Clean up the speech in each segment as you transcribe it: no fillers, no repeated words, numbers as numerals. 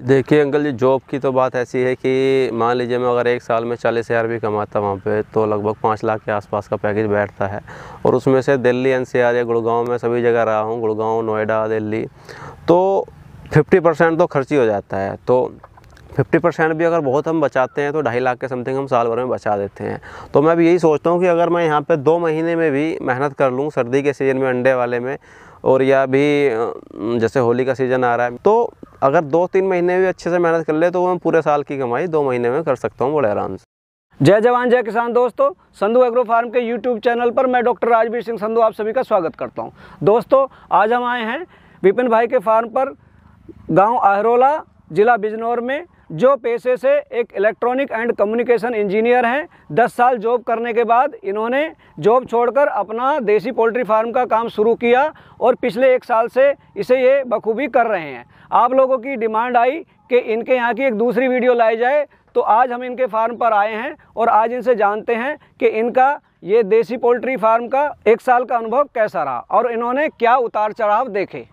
देखिए अंकल जी, जॉब की तो बात ऐसी है कि मान लीजिए मैं अगर एक साल में 40,000 भी कमाता वहाँ पे, तो लगभग 5 लाख के आसपास का पैकेज बैठता है। और उसमें से दिल्ली एनसीआर या गुड़गांव में सभी जगह रहा हूँ, गुड़गांव, नोएडा, दिल्ली, तो 50% तो खर्च ही हो जाता है। तो 50% भी अगर बहुत हम बचाते हैं तो 2.5 लाख के समथिंग हम साल भर में बचा देते हैं। तो मैं भी यही सोचता हूँ कि अगर मैं यहाँ पे 2 महीने में भी मेहनत कर लूँ, सर्दी के सीज़न में अंडे वाले में, और या भी जैसे होली का सीज़न आ रहा है, तो अगर 2-3 महीने भी अच्छे से मेहनत कर ले तो मैं पूरे साल की कमाई 2 महीने में कर सकता हूँ बड़े आराम से। जय जवान जय किसान दोस्तों, संधू एग्रो फार्म के यूट्यूब चैनल पर मैं डॉक्टर राजवीर सिंह संधू आप सभी का स्वागत करता हूं। दोस्तों, आज हम आए हैं विपिन भाई के फार्म पर, गांव आहरोला, जिला बिजनौर में, जो पेशे से एक इलेक्ट्रॉनिक एंड कम्युनिकेशन इंजीनियर हैं। 10 साल जॉब करने के बाद इन्होंने जॉब छोड़कर अपना देसी पोल्ट्री फार्म का काम शुरू किया और पिछले 1 साल से इसे ये बखूबी कर रहे हैं। आप लोगों की डिमांड आई कि इनके यहाँ की एक दूसरी वीडियो लाई जाए, तो आज हम इनके फार्म पर आए हैं और आज इनसे जानते हैं कि इनका ये देसी पोल्ट्री फार्म का 1 साल का अनुभव कैसा रहा और इन्होंने क्या उतार चढ़ाव देखे।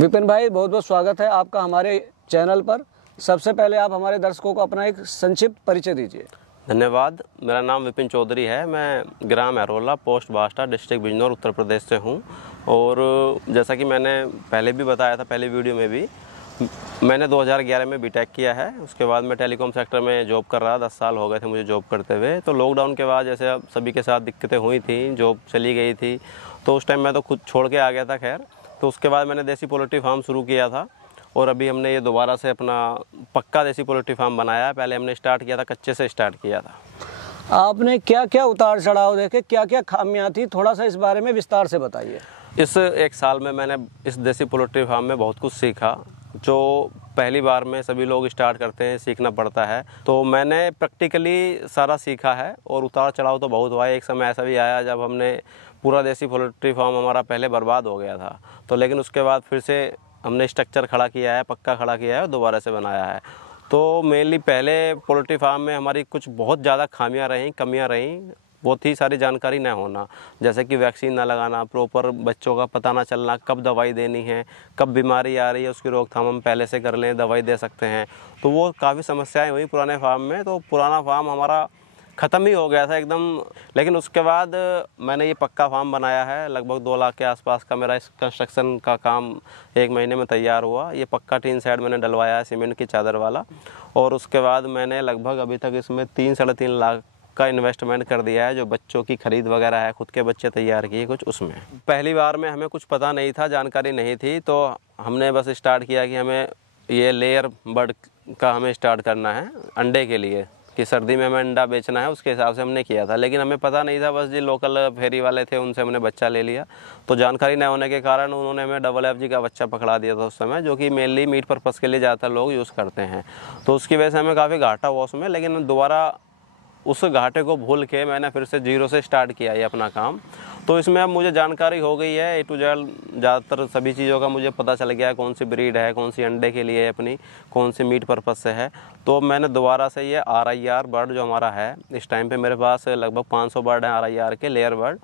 विपिन भाई, बहुत बहुत स्वागत है आपका हमारे चैनल पर। सबसे पहले आप हमारे दर्शकों को अपना एक संक्षिप्त परिचय दीजिए। धन्यवाद। मेरा नाम विपिन चौधरी है। मैं ग्राम आहरोला, पोस्ट बास्टा, डिस्ट्रिक्ट बिजनौर, उत्तर प्रदेश से हूँ। और जैसा कि मैंने पहले भी बताया था, पहले वीडियो में भी, मैंने 2011 में बीटेक किया है। उसके बाद मैं टेलीकॉम सेक्टर में जॉब कर रहा। 10 साल हो गए थे मुझे जॉब करते हुए। तो लॉकडाउन के बाद जैसे अब सभी के साथ दिक्कतें हुई थी, जॉब चली गई थी, तो उस टाइम मैं तो खुद छोड़ के आ गया था। खैर, तो उसके बाद मैंने देसी पोल्ट्री फार्म शुरू किया था और अभी हमने ये दोबारा से अपना पक्का देसी पोल्ट्री फार्म बनाया है। पहले हमने स्टार्ट किया था, कच्चे से स्टार्ट किया था। आपने क्या क्या उतार चढ़ाव देखे, क्या क्या खामियां थी, थोड़ा सा इस बारे में विस्तार से बताइए। इस 1 साल में मैंने इस देसी पोल्ट्री फार्म में बहुत कुछ सीखा, जो पहली बार में सभी लोग स्टार्ट करते हैं, सीखना पड़ता है। तो मैंने प्रैक्टिकली सारा सीखा है और उतार चढ़ाव तो बहुत हुआ है। एक समय ऐसा भी आया जब हमने पूरा देसी पोल्ट्री फार्म हमारा पहले बर्बाद हो गया था, तो लेकिन उसके बाद फिर से हमने स्ट्रक्चर खड़ा किया है, पक्का खड़ा किया है और दोबारा से बनाया है। तो मेनली पहले पोल्ट्री फार्म में हमारी कुछ बहुत ज़्यादा खामियां रहीं, कमियां रहीं। वो थी सारी जानकारी न होना, जैसे कि वैक्सीन ना लगाना, प्रॉपर बच्चों का पता ना चलना, कब दवाई देनी है, कब बीमारी आ रही है उसकी रोकथाम हम पहले से कर लें, दवाई दे सकते हैं। तो वो काफ़ी समस्याएं हुई पुराने फार्म में। तो पुराना फार्म हमारा ख़त्म ही हो गया था एकदम। लेकिन उसके बाद मैंने ये पक्का फार्म बनाया है। लगभग 2 लाख के आसपास का मेरा इस कंस्ट्रक्शन का काम 1 महीने में तैयार हुआ। ये पक्का टीन शेड मैंने डलवाया है, सीमेंट की चादर वाला। और उसके बाद मैंने लगभग अभी तक इसमें 3-3.5 लाख का इन्वेस्टमेंट कर दिया है, जो बच्चों की खरीद वगैरह है, खुद के बच्चे तैयार किए कुछ उसमें। पहली बार में हमें कुछ पता नहीं था, जानकारी नहीं थी, तो हमने बस स्टार्ट किया कि हमें ये लेयर बर्ड का हमें स्टार्ट करना है अंडे के लिए, कि सर्दी में हमें अंडा बेचना है, उसके हिसाब से हमने किया था। लेकिन हमें पता नहीं था, बस जो लोकल फेरी वाले थे उनसे हमने बच्चा ले लिया। तो जानकारी न होने के कारण उन्होंने हमें FFG का बच्चा पकड़ा दिया था उस समय, जो कि मेनली मीट पर्पज़ के लिए ज़्यादातर लोग यूज़ करते हैं। तो उसकी वजह से हमें काफ़ी घाटा हुआ उसमें। लेकिन दोबारा उस घाटे को भूल के मैंने फिर से जीरो से स्टार्ट किया ये अपना काम। तो इसमें अब मुझे जानकारी हो गई है, A to Z ज़्यादातर सभी चीज़ों का मुझे पता चल गया है, कौन सी ब्रीड है, कौन सी अंडे के लिए है अपनी, कौन सी मीट पर्पज़ से है। तो मैंने दोबारा से ये RIR बर्ड जो हमारा है, इस टाइम पे मेरे पास लगभग 500 बर्ड हैं RIR के, लेयर बर्ड।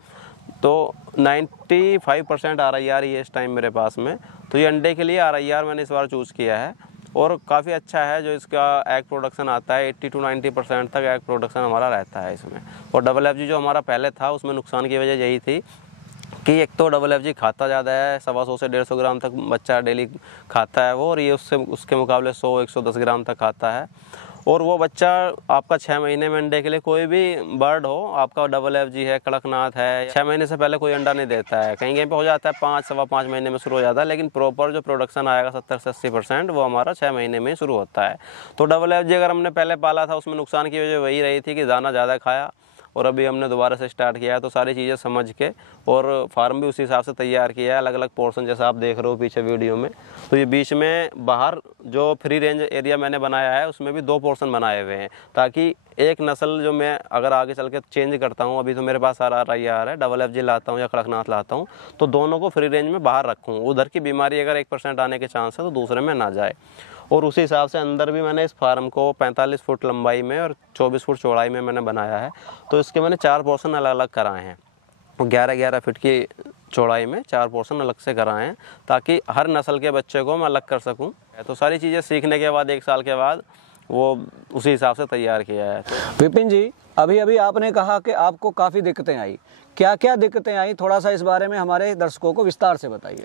तो 95% RIR ही है इस टाइम मेरे पास में। तो ये अंडे के लिए RIR मैंने इस बार चूज़ किया है और काफ़ी अच्छा है। जो इसका एग प्रोडक्शन आता है 80 to 90% तक एग प्रोडक्शन हमारा रहता है इसमें। और FFG जो हमारा पहले था उसमें नुकसान की वजह यही थी कि एक तो FFG खाता ज़्यादा है, 125 से 150 ग्राम तक बच्चा डेली खाता है वो, और ये उसके मुकाबले 100-110 ग्राम तक खाता है। और वो बच्चा आपका 6 महीने में अंडे के लिए, कोई भी बर्ड हो, आपका FFG है, कड़कनाथ है, 6 महीने से पहले कोई अंडा नहीं देता है। कहीं कहीं पे हो जाता है 5-5.25 महीने में शुरू हो जाता है, लेकिन प्रॉपर जो प्रोडक्शन आएगा 70 से 80% वो हमारा 6 महीने में शुरू होता है। तो FFG अगर हमने पहले पाला था उसमें नुकसान की वजह वही रही थी कि दाना ज़्यादा खाया। और अभी हमने दोबारा से स्टार्ट किया है, तो सारी चीज़ें समझ के और फार्म भी उसी हिसाब से तैयार किया है, अलग अलग पोर्शन जैसा आप देख रहे हो पीछे वीडियो में। तो ये बीच में बाहर जो फ्री रेंज एरिया मैंने बनाया है उसमें भी 2 पोर्शन बनाए हुए हैं, ताकि एक नस्ल जो मैं अगर आगे चल के चेंज करता हूँ, अभी तो मेरे पास RIR है, FFG लाता हूँ या कड़कनाथ लाता हूँ, तो दोनों को फ्री रेंज में बाहर रखूँ। उधर की बीमारी अगर 1% आने के चांस है तो दूसरे में ना जाए। और उसी हिसाब से अंदर भी मैंने इस फार्म को 45 फुट लंबाई में और 24 फुट चौड़ाई में मैंने बनाया है। तो इसके मैंने 4 पोर्शन अलग अलग कराए हैं। 11-11 फीट की चौड़ाई में 4 पोर्शन अलग से कराए हैं, ताकि हर नस्ल के बच्चे को मैं अलग कर सकूं। तो सारी चीज़ें सीखने के बाद 1 साल के बाद वो उसी हिसाब से तैयार किया है। तो विपिन जी, अभी अभी आपने कहा कि आपको काफ़ी दिक्कतें आई, क्या क्या दिक्कतें आई, थोड़ा सा इस बारे में हमारे दर्शकों को विस्तार से बताइए।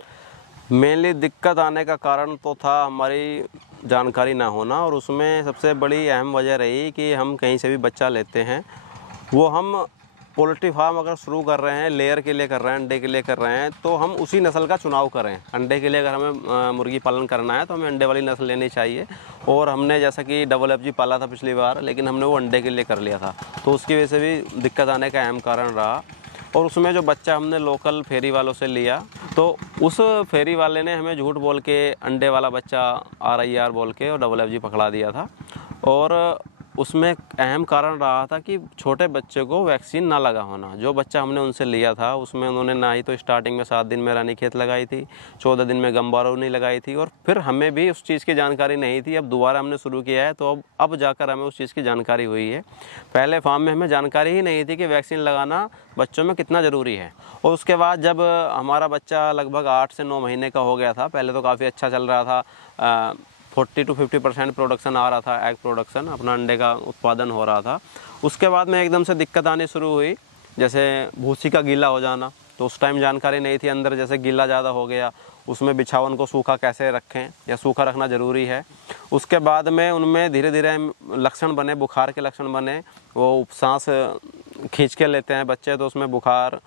मेनली दिक्कत आने का कारण तो था हमारी जानकारी ना होना, और उसमें सबसे बड़ी अहम वजह रही कि हम कहीं से भी बच्चा लेते हैं, वो हम पोल्ट्री फार्म अगर शुरू कर रहे हैं, लेयर के लिए कर रहे हैं, अंडे के लिए कर रहे हैं, तो हम उसी नस्ल का चुनाव करें। अंडे के लिए अगर हमें मुर्गी पालन करना है तो हमें अंडे वाली नस्ल लेनी चाहिए। और हमने जैसा कि FFG पाला था पिछली बार, लेकिन हमने वो अंडे के लिए कर लिया था, तो उसकी वजह से भी दिक्कत आने का अहम कारण रहा। और उसमें जो बच्चा हमने लोकल फेरी वालों से लिया, तो उस फेरी वाले ने हमें झूठ बोल के अंडे वाला बच्चा RIR बोल के और FFG पकड़ा दिया था। और उसमें अहम कारण रहा था कि छोटे बच्चे को वैक्सीन ना लगा होना। जो बच्चा हमने उनसे लिया था उसमें उन्होंने ना ही तो स्टार्टिंग में 7 दिन में रानीखेत लगाई थी, 14 दिन में गंबारो नहीं लगाई थी, और फिर हमें भी उस चीज़ की जानकारी नहीं थी। अब दोबारा हमने शुरू किया है, तो अब जाकर हमें उस चीज़ की जानकारी हुई है। पहले फार्म में हमें जानकारी ही नहीं थी कि वैक्सीन लगाना बच्चों में कितना ज़रूरी है। और उसके बाद जब हमारा बच्चा लगभग 8 से 9 महीने का हो गया था, पहले तो काफ़ी अच्छा चल रहा था, 40 to 50% प्रोडक्शन आ रहा था, एग प्रोडक्शन, अपना अंडे का उत्पादन हो रहा था। उसके बाद में एकदम से दिक्कत आनी शुरू हुई, जैसे भूसी का गीला हो जाना। तो उस टाइम जानकारी नहीं थी, अंदर जैसे गीला ज़्यादा हो गया, उसमें बिछावन को सूखा कैसे रखें या सूखा रखना ज़रूरी है। उसके बाद में उनमें धीरे धीरे लक्षण बने, बुखार के लक्षण बने, वो सांस खींच के लेते हैं बच्चे, तो उसमें बुखार,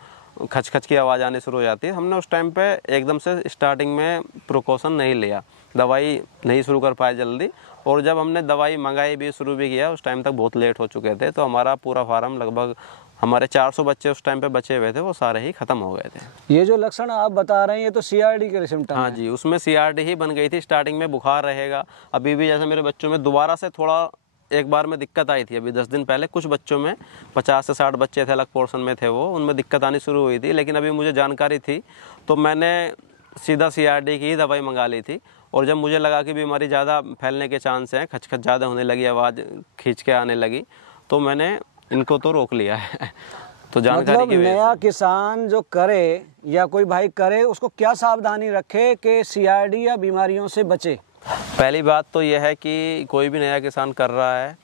खच की आवाज़ आनी शुरू हो जाती है। हमने उस टाइम पे एकदम से स्टार्टिंग में प्रिकॉशन नहीं लिया, दवाई नहीं शुरू कर पाए जल्दी, और जब हमने दवाई मंगाई भी, शुरू भी किया, उस टाइम तक बहुत लेट हो चुके थे। तो हमारा पूरा फार्म, लगभग हमारे 400 बच्चे उस टाइम पे बचे हुए थे, वो सारे ही ख़त्म हो गए थे। ये जो लक्षण आप बता रहे हैं, ये तो CRD के सिम्टम हाँ जी, उसमें CRD ही बन गई थी। स्टार्टिंग में बुखार रहेगा, अभी भी जैसे मेरे बच्चों में दोबारा से थोड़ा एक बार में दिक्कत आई थी। अभी 10 दिन पहले कुछ बच्चों में, 50 से 60 बच्चे थे, अलग पोर्शन में थे, वो उनमें दिक्कत आनी शुरू हुई थी। लेकिन अभी मुझे जानकारी थी, तो मैंने सीधा CRD की ही दवाई मंगा ली थी। और जब मुझे लगा कि बीमारी ज़्यादा फैलने के चांस हैं, खचखच ज़्यादा होने लगी, आवाज़ खींच के आने लगी, तो मैंने इनको तो रोक लिया है। तो जानकारी मतलब नया किसान जो करे या कोई भाई करे, उसको क्या सावधानी रखे कि CRD या बीमारियों से बचे? पहली बात तो यह है कि कोई भी नया किसान कर रहा है,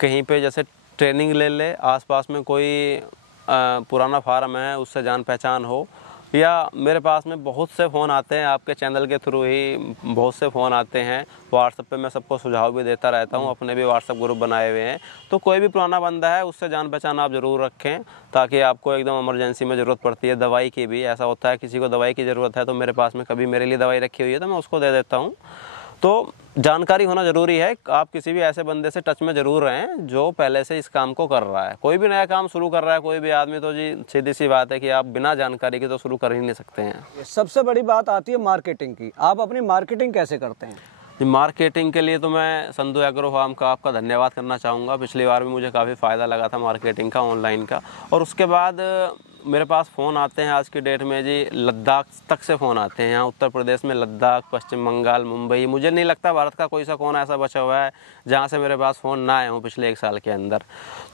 कहीं पे जैसे ट्रेनिंग ले ले, आसपास में कोई पुराना फार्म है, उससे जान पहचान हो, या मेरे पास में बहुत से फ़ोन आते हैं, आपके चैनल के थ्रू ही बहुत से फ़ोन आते हैं। व्हाट्सएप पे मैं सबको सुझाव भी देता रहता हूँ, अपने भी व्हाट्सएप ग्रुप बनाए हुए हैं। तो कोई भी पुराना बंदा है, उससे जान पहचान आप ज़रूर रखें, ताकि आपको एकदम इमरजेंसी में ज़रूरत पड़ती है दवाई की भी। ऐसा होता है किसी को दवाई की ज़रूरत है, तो मेरे पास में कभी मेरे लिए दवाई रखी हुई है तो मैं उसको दे देता हूँ। तो जानकारी होना ज़रूरी है। आप किसी भी ऐसे बंदे से टच में ज़रूर रहें जो पहले से इस काम को कर रहा है। कोई भी नया काम शुरू कर रहा है कोई भी आदमी, तो जी सीधी सी बात है कि आप बिना जानकारी के तो शुरू कर ही नहीं सकते हैं। सबसे बड़ी बात आती है मार्केटिंग की। आप अपनी मार्केटिंग कैसे करते हैं? मार्केटिंग के लिए तो मैं संधू एग्रो फार्म का आपका धन्यवाद करना चाहूँगा। पिछली बार भी मुझे काफ़ी फ़ायदा लगा था मार्केटिंग का, ऑनलाइन का। और उसके बाद मेरे पास फ़ोन आते हैं आज की डेट में जी, लद्दाख तक से फ़ोन आते हैं। यहाँ उत्तर प्रदेश में लद्दाख, पश्चिम बंगाल, मुंबई, मुझे नहीं लगता भारत का कोई सा कोना ऐसा बचा हुआ है जहाँ से मेरे पास फ़ोन ना आए हों पिछले 1 साल के अंदर।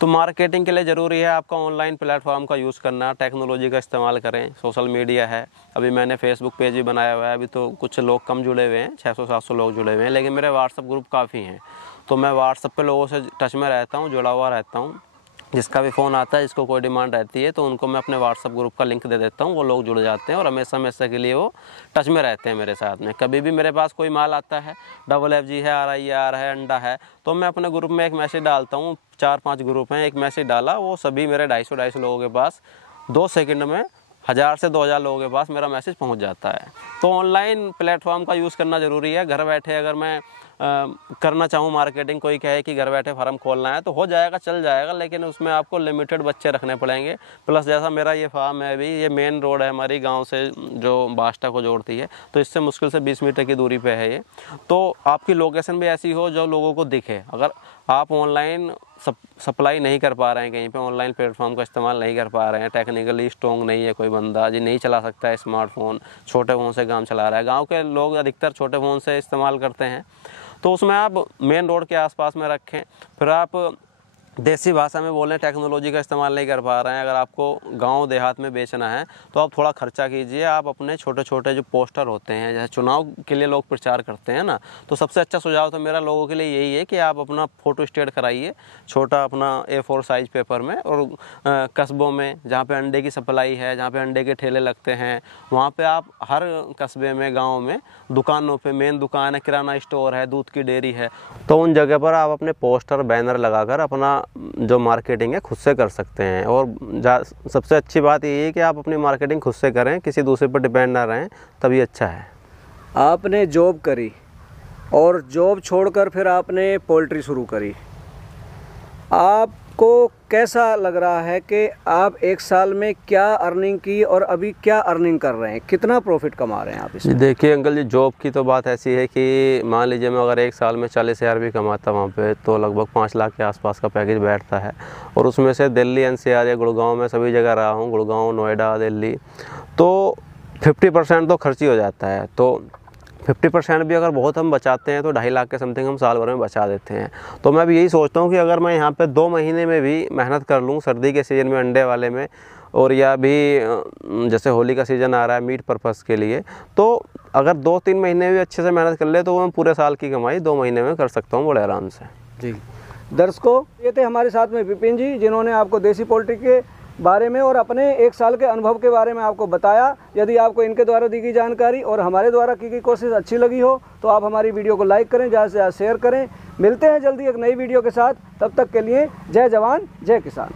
तो मार्केटिंग के लिए ज़रूरी है आपका ऑनलाइन प्लेटफॉर्म का यूज़ करना, टेक्नोलॉजी का इस्तेमाल करें, सोशल मीडिया है। अभी मैंने फेसबुक पेज भी बनाया हुआ है। अभी तो कुछ लोग कम जुड़े हुए हैं, 600-700 लोग जुड़े हुए हैं, लेकिन मेरे व्हाट्सअप ग्रुप काफ़ी हैं। तो मैं व्हाट्सअप पे लोगों से टच में रहता हूँ, जुड़ा हुआ रहता हूँ। जिसका भी फ़ोन आता है, जिसको कोई डिमांड रहती है, तो उनको मैं अपने व्हाट्सअप ग्रुप का लिंक दे देता हूँ। वो लोग जुड़ जाते हैं और हमेशा हमेशा के लिए वो टच में रहते हैं मेरे साथ में। कभी भी मेरे पास कोई माल आता है, FFG है, RIR है, अंडा है, तो मैं अपने ग्रुप में एक मैसेज डालता हूँ। 4-5 ग्रुप हैं, एक मैसेज डाला, वो सभी मेरे 250 लोगों के पास 2 सेकंड में 1000 से 2000 लोगों के पास मेरा मैसेज पहुंच जाता है। तो ऑनलाइन प्लेटफॉर्म का यूज़ करना ज़रूरी है। घर बैठे अगर मैं करना चाहूँ मार्केटिंग, कोई कहे कि घर बैठे फार्म खोलना है तो हो जाएगा, चल जाएगा, लेकिन उसमें आपको लिमिटेड बच्चे रखने पड़ेंगे। प्लस जैसा मेरा ये फार्म है, अभी ये मेन रोड है हमारी गांव से जो बास्टा को जोड़ती है, तो इससे मुश्किल से 20 मीटर की दूरी पे है ये। तो आपकी लोकेशन भी ऐसी हो जो लोगों को दिखे। अगर आप ऑनलाइन सप्लाई नहीं कर पा रहे हैं, कहीं पे ऑनलाइन प्लेटफॉर्म का इस्तेमाल नहीं कर पा रहे हैं, टेक्निकली स्ट्रॉन्ग नहीं है कोई बंदा जी, नहीं चला सकता है स्मार्टफोन, छोटे फ़ोन से काम चला रहा है, गांव के लोग अधिकतर छोटे फ़ोन से इस्तेमाल करते हैं, तो उसमें आप मेन रोड के आसपास में रखें। फिर आप देसी भाषा में बोलें, टेक्नोलॉजी का इस्तेमाल नहीं कर पा रहे हैं, अगर आपको गांव देहात में बेचना है तो आप थोड़ा खर्चा कीजिए। आप अपने छोटे छोटे जो पोस्टर होते हैं, जैसे चुनाव के लिए लोग प्रचार करते हैं ना, तो सबसे अच्छा सुझाव तो मेरा लोगों के लिए यही है कि आप अपना फ़ोटो स्टेट कराइए छोटा अपना A4 साइज़ पेपर में, और कस्बों में जहाँ पे अंडे की सप्लाई है, जहाँ पे अंडे के ठेले लगते हैं, वहाँ पे आप हर कस्बे में, गाँव में, दुकानों पे, मेन दुकान है, किराना स्टोर है, दूध की डेयरी है, तो उन जगह पर आप अपने पोस्टर बैनर लगाकर अपना जो मार्केटिंग है खुद से कर सकते हैं। और सबसे अच्छी बात ये है कि आप अपनी मार्केटिंग खुद से करें, किसी दूसरे पर डिपेंड ना रहें, तभी अच्छा है। आपने जॉब करी और जॉब छोड़कर फिर आपने पोल्ट्री शुरू करी, आपको कैसा लग रहा है कि आप एक साल में क्या अर्निंग की और अभी क्या अर्निंग कर रहे हैं, कितना प्रॉफिट कमा रहे हैं आप इसमें? देखिए अंकल जी, जॉब की तो बात ऐसी है कि मान लीजिए मैं अगर एक साल में 40,000 भी कमाता वहाँ पे, तो लगभग 5 लाख के आसपास का पैकेज बैठता है। और उसमें से दिल्ली NCR या गुड़गांव में सभी जगह रहा हूँ, गुड़गांव, नोएडा, दिल्ली, तो 50% तो खर्च ही हो जाता है। तो 50% भी अगर बहुत हम बचाते हैं तो 2.5 लाख के समथिंग हम साल भर में बचा देते हैं। तो मैं भी यही सोचता हूँ कि अगर मैं यहाँ पे 2 महीने में भी मेहनत कर लूँ, सर्दी के सीज़न में अंडे वाले में, और या भी जैसे होली का सीज़न आ रहा है मीट पर्पज़ के लिए, तो अगर 2-3 महीने भी अच्छे से मेहनत कर ले तो मैं पूरे साल की कमाई 2 महीने में कर सकता हूँ बड़े आराम से। जी दर्शकों, ये थे हमारे साथ में विपिन जी, जिन्होंने आपको देसी पोल्ट्री के बारे में और अपने 1 साल के अनुभव के बारे में आपको बताया। यदि आपको इनके द्वारा दी गई जानकारी और हमारे द्वारा की गई कोशिश अच्छी लगी हो तो आप हमारी वीडियो को लाइक करें, ज़्यादा से ज़्यादा शेयर करें। मिलते हैं जल्दी एक नई वीडियो के साथ, तब तक के लिए जय जवान जय किसान।